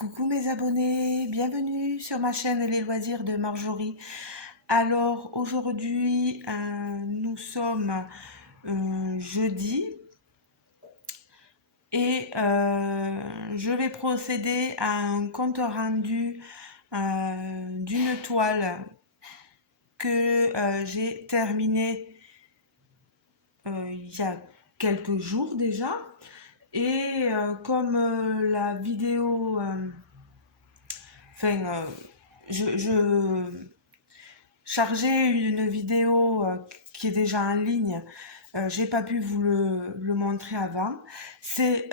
Coucou mes abonnés, bienvenue sur ma chaîne Les Loisirs de Marjorie. Alors aujourd'hui, nous sommes jeudi et je vais procéder à un compte rendu d'une toile que j'ai terminée il y a quelques jours déjà. Et comme la vidéo, je chargeais une vidéo qui est déjà en ligne, j'ai pas pu vous le montrer avant. C'est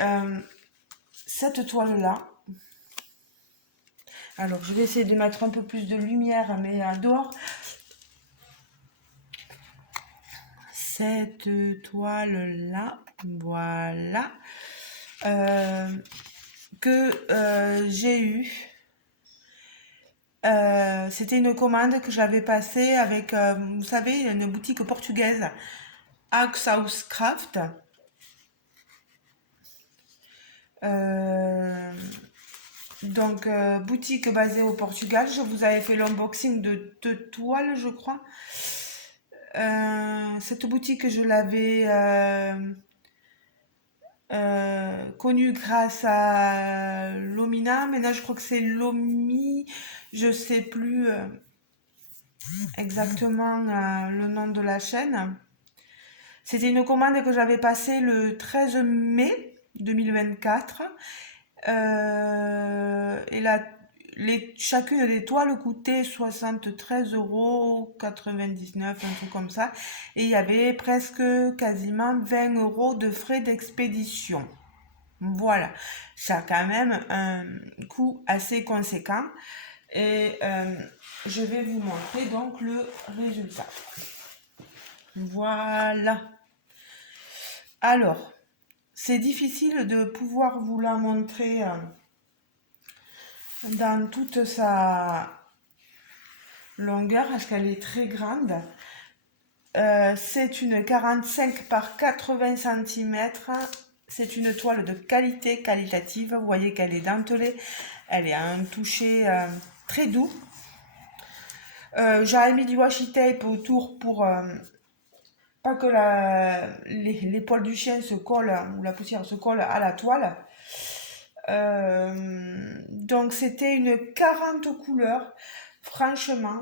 cette toile-là. Alors je vais essayer de mettre un peu plus de lumière, mais dehors. Cette toile-là, voilà, que j'ai eue. C'était une commande que j'avais passée avec, vous savez, une boutique portugaise, Axe House Craft. Donc, boutique basée au Portugal. Je vous avais fait l'unboxing de deux toiles, je crois. Cette boutique, je l'avais connue grâce à Lomina. Maintenant, je crois que c'est Lomi. Je sais plus exactement le nom de la chaîne. C'était une commande que j'avais passée le 13 mai 2024. Et chacune des toiles coûtait 73,99 €, un truc comme ça. Et il y avait presque quasiment 20 € de frais d'expédition. Voilà, ça a quand même un coût assez conséquent. Et je vais vous montrer donc le résultat. Voilà. Alors, c'est difficile de pouvoir vous la montrer dans toute sa longueur parce qu'elle est très grande. C'est une 45 par 80 cm. C'est une toile de qualité qualitative. Vous voyez qu'elle est dentelée. Elle est à un toucher très doux. J'ai mis du washi tape autour pour pas que les poils du chien se collent ou la poussière se colle à la toile. Donc c'était une 40 couleurs. Franchement,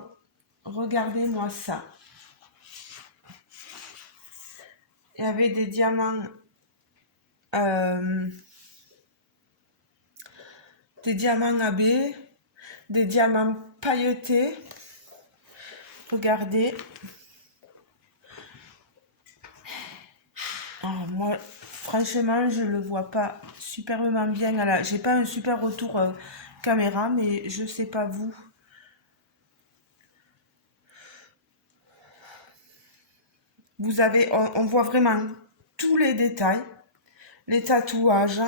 regardez-moi ça. Il y avait des diamants, AB, des diamants pailletés. Regardez. Alors moi, franchement, je le vois pas superbement bien. J'ai pas un super retour caméra, mais je sais pas vous. Vous avez, on voit vraiment tous les détails, les tatouages,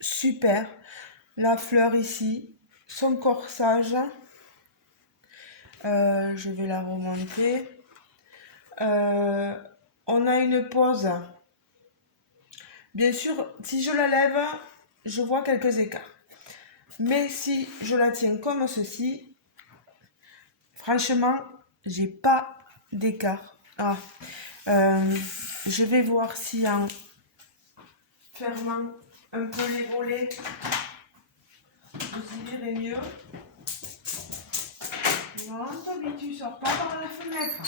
super. La fleur ici, son corsage. Je vais la remonter. On a une pose. Bien sûr, si je la lève, je vois quelques écarts. Mais si je la tiens comme ceci, franchement, j'ai pas d'écart. Je vais voir si en fermant un peu les volets, vous y verrez mieux. Non, Toby, tu sors pas par la fenêtre.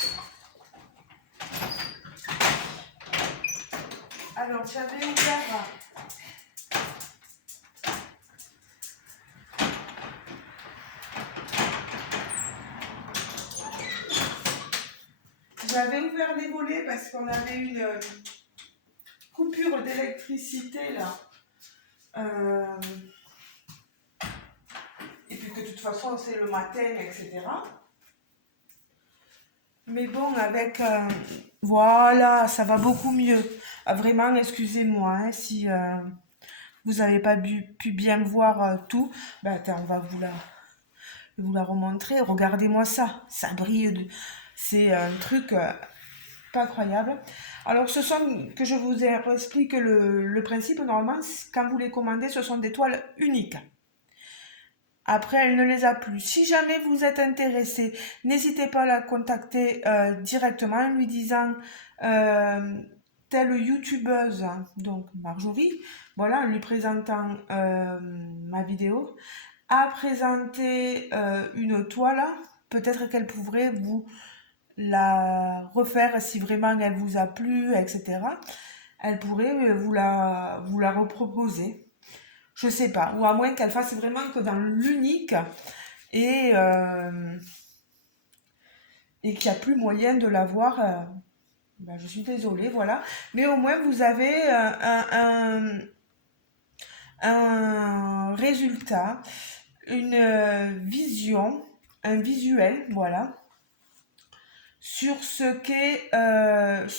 Alors, j'avais ouvert les volets parce qu'on avait une coupure d'électricité là. Et puis que de toute façon, c'est le matin, etc. Mais bon, avec... voilà, ça va beaucoup mieux. Vraiment, excusez-moi hein, si vous n'avez pas pu bien voir tout. Ben, attends, on va vous la remontrer. Regardez-moi ça. Ça brille. C'est un truc pas croyable. Alors, que je vous explique le principe. Normalement, quand vous les commandez, ce sont des toiles uniques. Après, elle ne les a plus. Si jamais vous êtes intéressé, n'hésitez pas à la contacter directement en lui disant euh, telle youtubeuse, hein, donc Marjorie, voilà, en lui présentant ma vidéo, a présenté une toile. Peut-être qu'elle pourrait vous la refaire si vraiment elle vous a plu, etc. Elle pourrait vous la reproposer. Je sais pas. Ou à moins qu'elle fasse vraiment que dans l'unique et, euh, et qu'il n'y a plus moyen de l'avoir. Ben, je suis désolée, voilà. Mais au moins, vous avez un résultat, une vision, un visuel, voilà, sur ce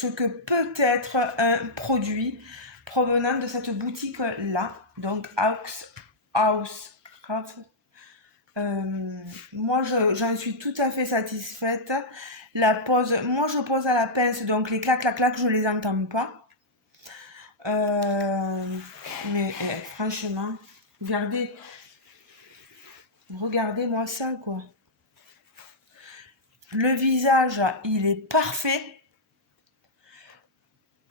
que peut être un produit provenant de cette boutique-là, donc Housecraft. Moi, j'en suis tout à fait satisfaite. La pose, moi, je pose à la pince, donc les clac, clac, clac, je les entends pas. Euh, mais franchement, regardez, regardez-moi ça, quoi. Le visage, il est parfait.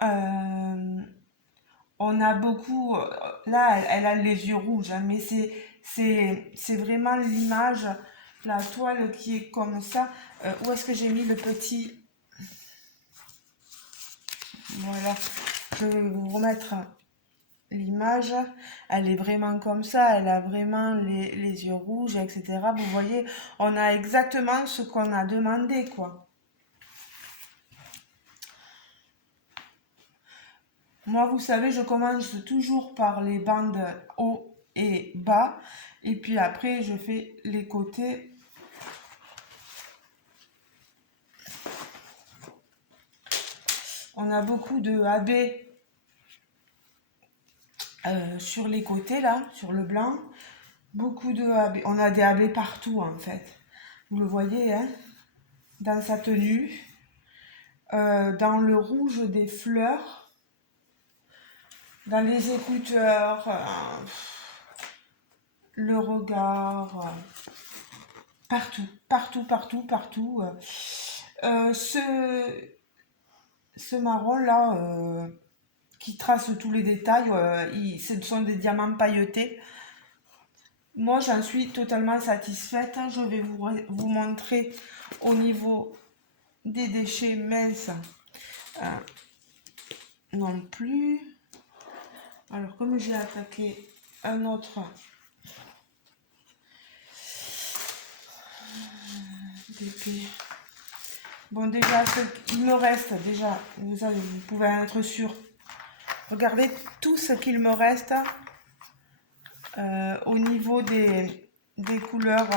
Euh, on a beaucoup. Là, elle a les yeux rouges, hein, mais c'est vraiment l'image, la toile qui est comme ça. Où est-ce que j'ai mis le petit. Voilà, je vais vous remettre l'image. Elle est vraiment comme ça, elle a vraiment les yeux rouges, etc. Vous voyez, on a exactement ce qu'on a demandé, quoi. Moi, vous savez, je commence toujours par les bandes haut et bas, et puis après, je fais les côtés. On a beaucoup de AB sur les côtés, là, sur le blanc. Beaucoup de AB. On a des AB partout, en fait. Vous le voyez, hein, dans sa tenue. Dans le rouge des fleurs, dans les écouteurs, le regard, partout, partout, partout, partout. Ce marron-là, qui trace tous les détails, ce sont des diamants pailletés. Moi, j'en suis totalement satisfaite. Je vais vous montrer au niveau des déchets minces. Non plus. Alors, comme j'ai attaqué un autre DP. Bon, déjà, il me reste, déjà, vous pouvez en être sûr. Regardez tout ce qu'il me reste au niveau des couleurs.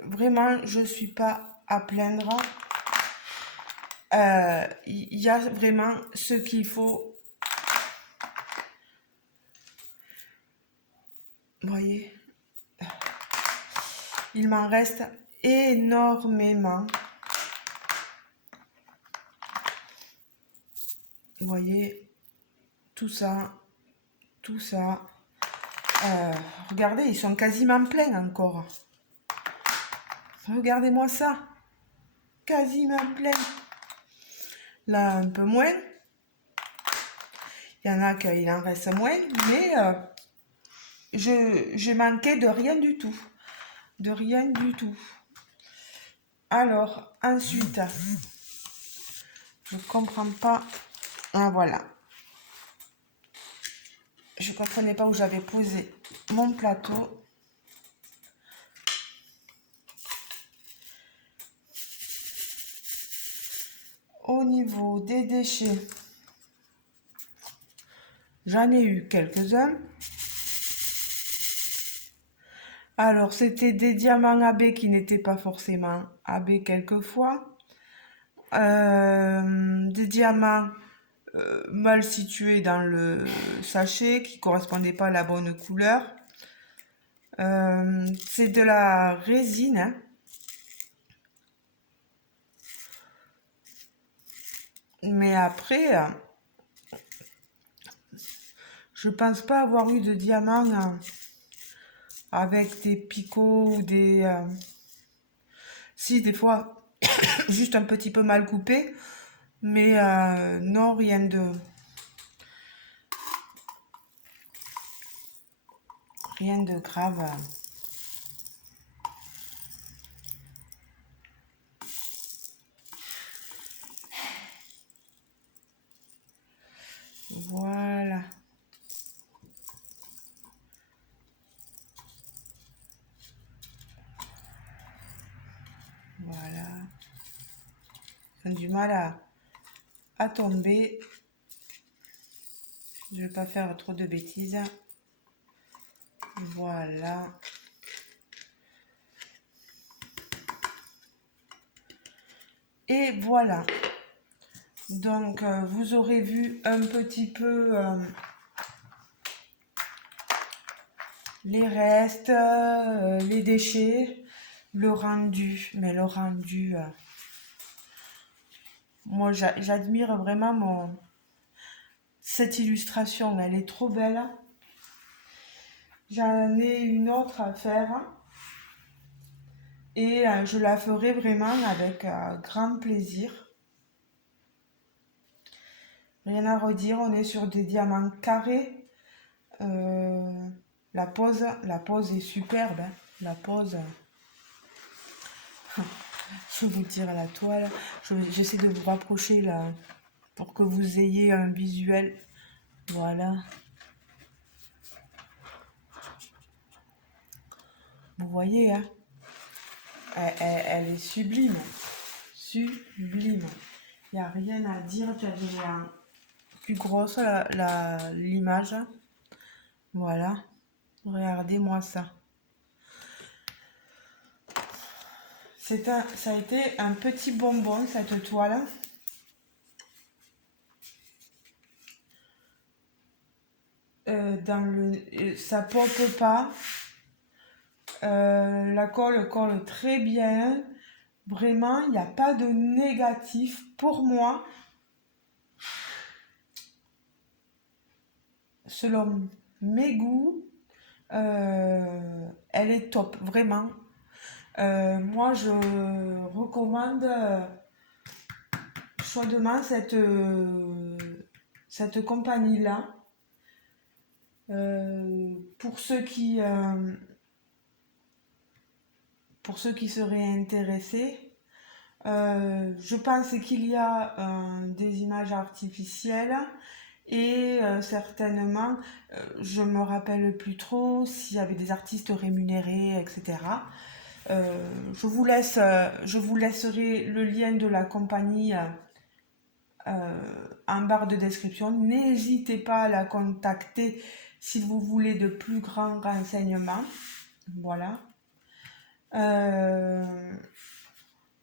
Vraiment, je ne suis pas à plaindre. Il y a vraiment ce qu'il faut. Vous voyez, il m'en reste énormément. Vous voyez, tout ça, tout ça. Regardez, ils sont quasiment pleins encore. Regardez-moi ça. Quasiment plein. Là, un peu moins. Il y en a qu'il en reste moins, mais je manquais de rien du tout. De rien du tout. Alors, ensuite, je comprends pas. Ah, voilà. Je comprenais pas où j'avais posé mon plateau. Au niveau des déchets, j'en ai eu quelques-uns. Alors, c'était des diamants AB qui n'étaient pas forcément AB quelquefois. Des diamants mal situés dans le sachet qui ne correspondaient pas à la bonne couleur. C'est de la résine, hein. Mais après, je pense pas avoir eu de diamant avec des picots ou des... si, des fois, juste un petit peu mal coupé, mais non, rien de grave. Voilà. Voilà. Ils ont du mal à tomber. Je ne vais pas faire trop de bêtises. Voilà. Et voilà. Donc, vous aurez vu un petit peu les restes, les déchets, le rendu. Mais le rendu, moi, j'admire vraiment cette illustration. Elle est trop belle. J'en ai une autre à faire. Et je la ferai vraiment avec grand plaisir. Rien à redire, on est sur des diamants carrés. La pose est superbe, hein. La pose, je vais vous dire la toile. J'essaie de vous rapprocher là pour que vous ayez un visuel. Voilà. Vous voyez, hein, elle est sublime. Sublime. Il n'y a rien à dire. J'avais plus grosse l'image. Voilà. Regardez-moi ça. Ça a été un petit bonbon, cette toile. Ça pop pas. La colle colle très bien. Vraiment, il n'y a pas de négatif pour moi. Selon mes goûts, elle est top, vraiment. Moi, je recommande chaudement cette compagnie-là. Pour ceux qui seraient intéressés, je pense qu'il y a des images artificielles et certainement, je me rappelle plus trop s'il y avait des artistes rémunérés, etc. Je vous laisserai le lien de la compagnie en barre de description. N'hésitez pas à la contacter si vous voulez de plus grands renseignements. Voilà.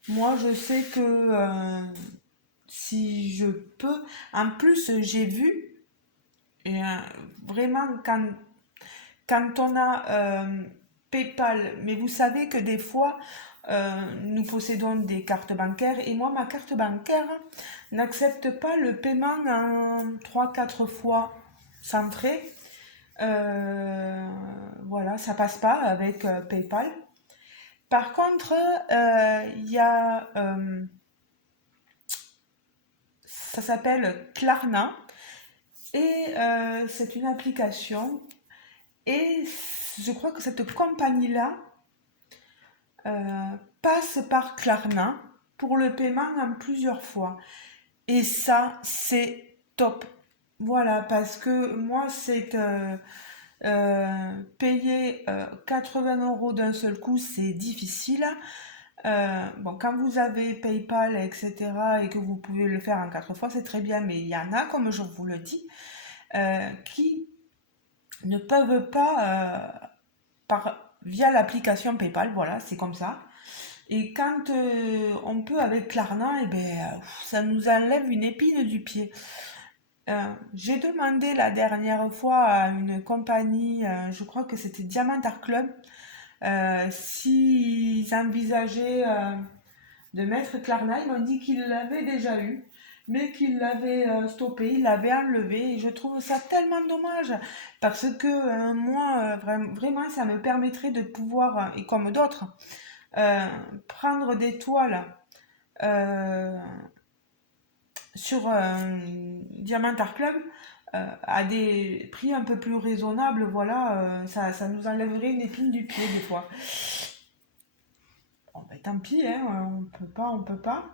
Moi, je sais que si je peux... En plus, j'ai vu, et, vraiment, quand on a PayPal, mais vous savez que des fois, nous possédons des cartes bancaires, et moi, ma carte bancaire n'accepte pas le paiement en 3-4 fois sans frais. Voilà, ça passe pas avec PayPal. Par contre, il y a... ça s'appelle Klarna et c'est une application et je crois que cette compagnie-là passe par Klarna pour le paiement en plusieurs fois. Et ça, c'est top. Voilà, parce que moi, c'est payer 80 € d'un seul coup, c'est difficile. Bon, quand vous avez PayPal, etc., et que vous pouvez le faire en 4 fois, c'est très bien, mais il y en a, comme je vous le dis, qui ne peuvent pas via l'application PayPal, voilà, c'est comme ça. Et quand on peut avec Klarna, eh ben, ça nous enlève une épine du pied. J'ai demandé la dernière fois à une compagnie, je crois que c'était Diamant Art Club, s'ils envisageaient de mettre Klarna. Ils m'ont dit qu'ils l'avaient déjà eu. mais qu'il l'avait stoppé, il l'avait enlevé. Et je trouve ça tellement dommage parce que moi, vraiment, ça me permettrait de pouvoir, et comme d'autres, euh, prendre des toiles euh, sur Diamant Art Club à des prix un peu plus raisonnables. Voilà, ça nous enlèverait une épine du pied des fois. Bon, ben, tant pis, hein, on peut pas, on peut pas.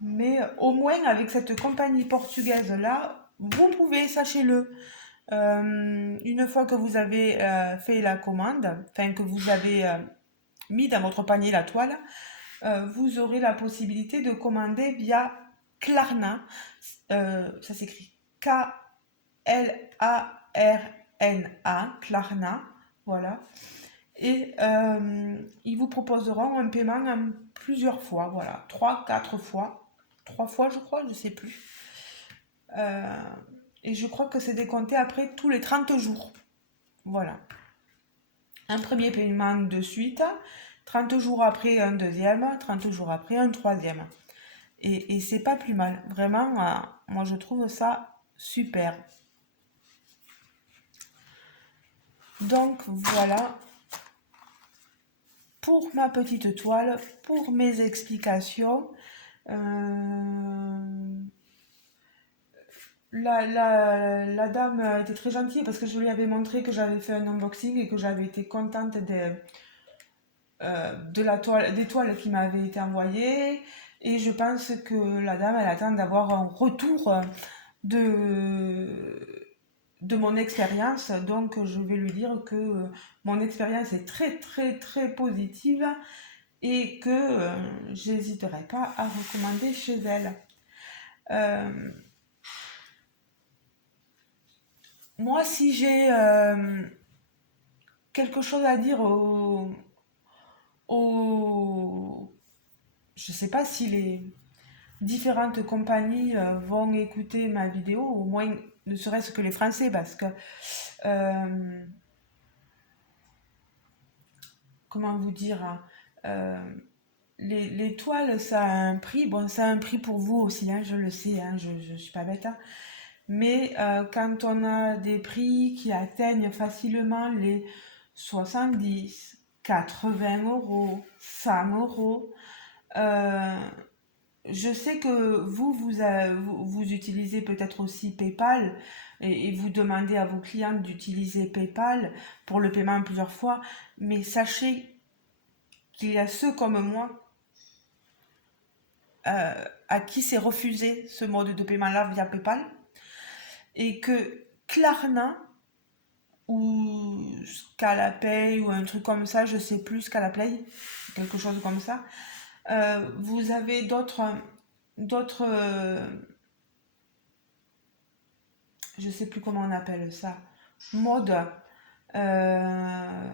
Mais au moins, avec cette compagnie portugaise-là, vous pouvez, sachez-le, une fois que vous avez fait la commande, enfin que vous avez mis dans votre panier la toile, vous aurez la possibilité de commander via Klarna. Ça s'écrit K-L-A-R-N-A, Klarna, voilà. Et ils vous proposeront un paiement en plusieurs fois, voilà, 3, 4 fois. 3 fois, je crois, je sais plus. Euh, et je crois que c'est décompté après tous les 30 jours. Voilà. Un premier paiement de suite, 30 jours après un deuxième, 30 jours après un troisième. Et c'est pas plus mal. Vraiment, moi je trouve ça super. Donc voilà pour ma petite toile, pour mes explications. Euh, la dame était très gentille parce que je lui avais montré que j'avais fait un unboxing et que j'avais été contente de la toile, des toiles qui m'avaient été envoyées. Et je pense que la dame, elle attend d'avoir un retour de, de mon expérience. Donc, je vais lui dire que mon expérience est très, très, très positive et que j'hésiterai pas à recommander chez elle. Euh, Moi, si j'ai quelque chose à dire aux... Je sais pas si les différentes compagnies vont écouter ma vidéo, au moins ne serait-ce que les Français, parce que, euh, comment vous dire, hein, euh, les toiles, ça a un prix. Bon, ça a un prix pour vous aussi, hein, je le sais, hein, je suis pas bête, hein. Mais quand on a des prix qui atteignent facilement les 70, 80 euros, 100 euros, euh, je sais que vous utilisez peut-être aussi PayPal et vous demandez à vos clients d'utiliser PayPal pour le paiement plusieurs fois, mais sachez qu'il y a ceux comme moi à qui c'est refusé ce mode de paiement-là via PayPal et que Klarna ou Scalapay ou un truc comme ça, je sais plus, Scalaplay, quelque chose comme ça. Vous avez d'autres, je sais plus comment on appelle ça, modes euh,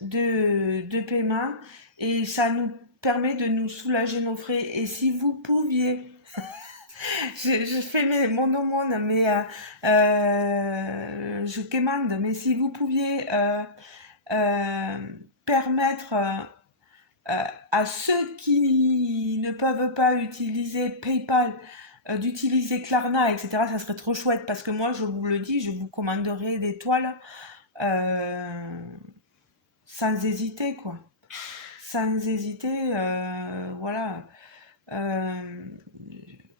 de paiement et ça nous permet de nous soulager nos frais. Et si vous pouviez, je fais mon aumône, mais je commande, mais si vous pouviez euh, permettre à ceux qui ne peuvent pas utiliser PayPal, d'utiliser Klarna, etc., ça serait trop chouette parce que moi, je vous le dis, je vous commanderai des toiles euh, sans hésiter, quoi. Sans hésiter, voilà. Euh,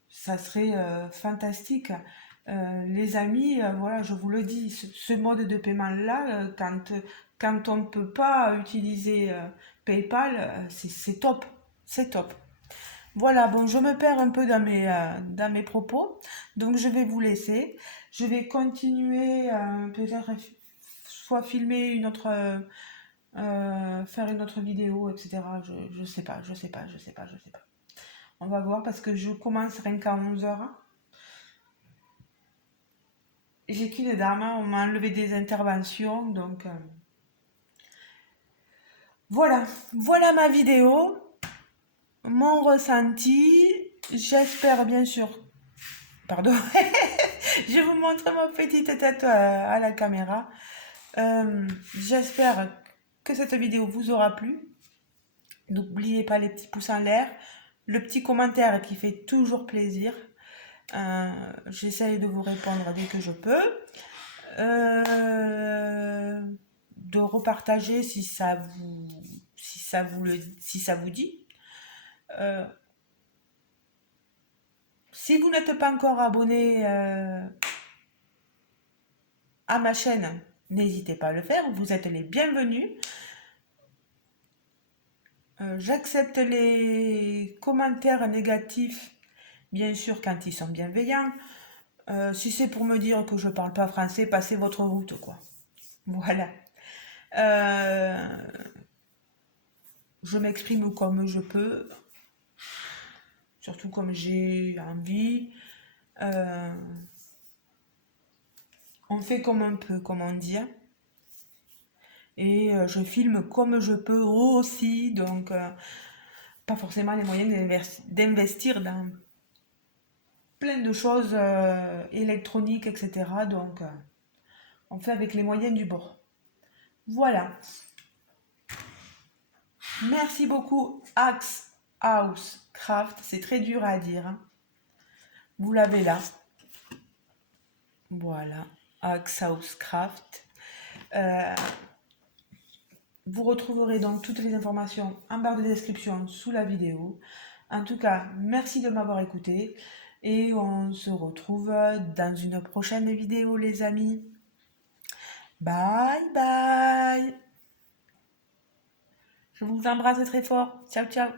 Ça serait fantastique. Les amis, voilà, je vous le dis, ce mode de paiement-là, quand on ne peut pas utiliser PayPal, c'est top. C'est top. Voilà, bon, je me perds un peu dans mes propos, donc je vais vous laisser. Je vais continuer, peut-être soit filmer une autre, faire une autre vidéo, etc. Je sais pas, je sais pas, je sais pas, je sais pas. On va voir parce que je commence rien qu'à 11h. J'ai qu'une dame, on m'a enlevé des interventions, donc voilà. Voilà ma vidéo, mon ressenti. J'espère bien sûr. Pardon, je vous montre ma petite tête à la caméra. J'espère que cette vidéo vous aura plu. N'oubliez pas les petits pouces en l'air, le petit commentaire qui fait toujours plaisir. J'essaye de vous répondre dès que je peux. De repartager si ça vous dit. Euh, Si vous n'êtes pas encore abonné à ma chaîne, n'hésitez pas à le faire, vous êtes les bienvenus. J'accepte les commentaires négatifs, bien sûr, quand ils sont bienveillants. Si c'est pour me dire que je parle pas français, passez votre route, quoi. Voilà. Je m'exprime comme je peux, surtout comme j'ai envie. On fait comme on peut, comme on dit. Et je filme comme je peux aussi, donc pas forcément les moyens d'investir dans plein de choses électroniques, etc. Donc on fait avec les moyens du bord. Voilà. Merci beaucoup Axe House Craft, c'est très dur à dire, hein. Vous l'avez là. Voilà, Axe House Craft. Vous retrouverez donc toutes les informations en barre de description sous la vidéo. En tout cas, merci de m'avoir écouté et on se retrouve dans une prochaine vidéo, les amis. Bye bye. Je vous embrasse très fort. Ciao, ciao.